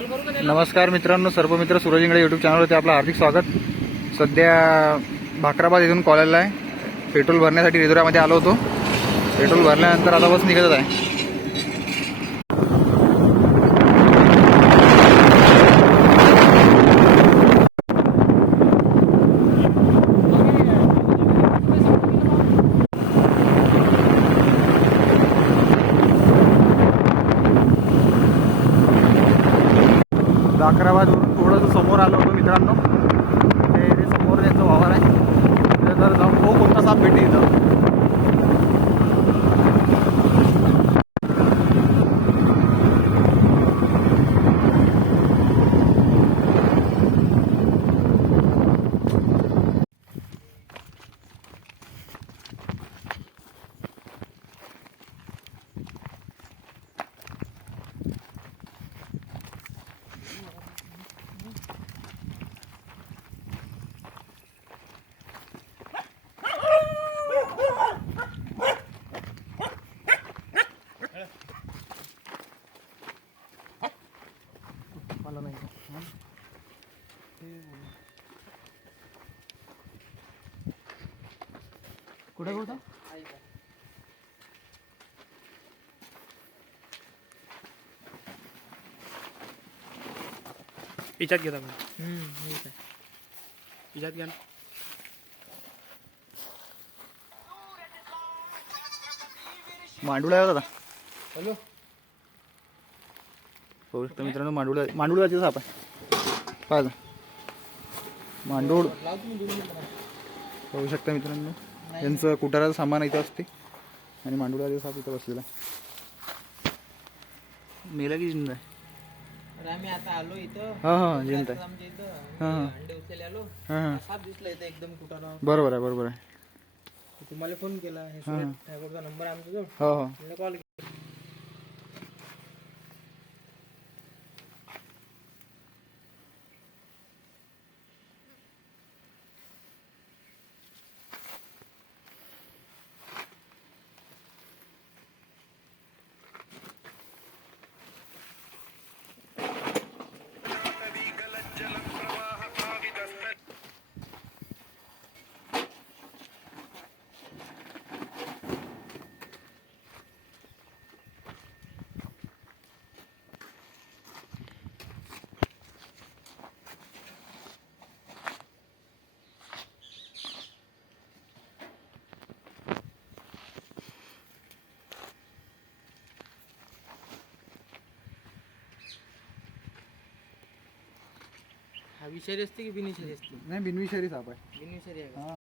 नमस्कार मित्रांनो, सर्व मित्र सूरज इंगळे यूट्यूब चॅनलवरती आपलं हार्दिक स्वागत. सध्या भाकराबाद इथून कॉलेजला आहे. पेट्रोल भरण्यासाठी रिधोऱ्यामध्ये आलो होतो. पेट्रोल भरल्यानंतर आता बस निघत आहे. भाकराबादवरून थोडंसं समोर आलो होतो मित्रांनो. ते समोर त्यांचं वावर आहे. तिथे जर जाऊन कोणता साप भेटी इथं. कुठे कुठं इच्यात घेता पण इच्यात घ्या ना. मांडुळा होता. हॅलो हो शकता मित्रांनो, मांडुळाचे साप आहे. पाहा मांडूळ होऊ शकता मित्रांनो. यांचं कुटाराचं सामान इथं असते आणि मांडुळाचे साप इथं बसलेला आहे. मेला की जिंदा आहे? आम्ही आता आलो इथं. हां जिंदा आहे. आमच्या इथं हां अंडे उचलायला आलो. हां साप दिसला इथं एकदम कुटारा. बरोबर आहे, बरोबर आहे. तुम्हाला फोन केला. हे सुरेश ठाकूरचा नंबर आहे आमच्याजवळ. हो हो मला कॉल केला. हा विषारी असते की बिनविषारी असते? नाही, बिनविषारी साप आहे. बिनविषारी आहे का? हां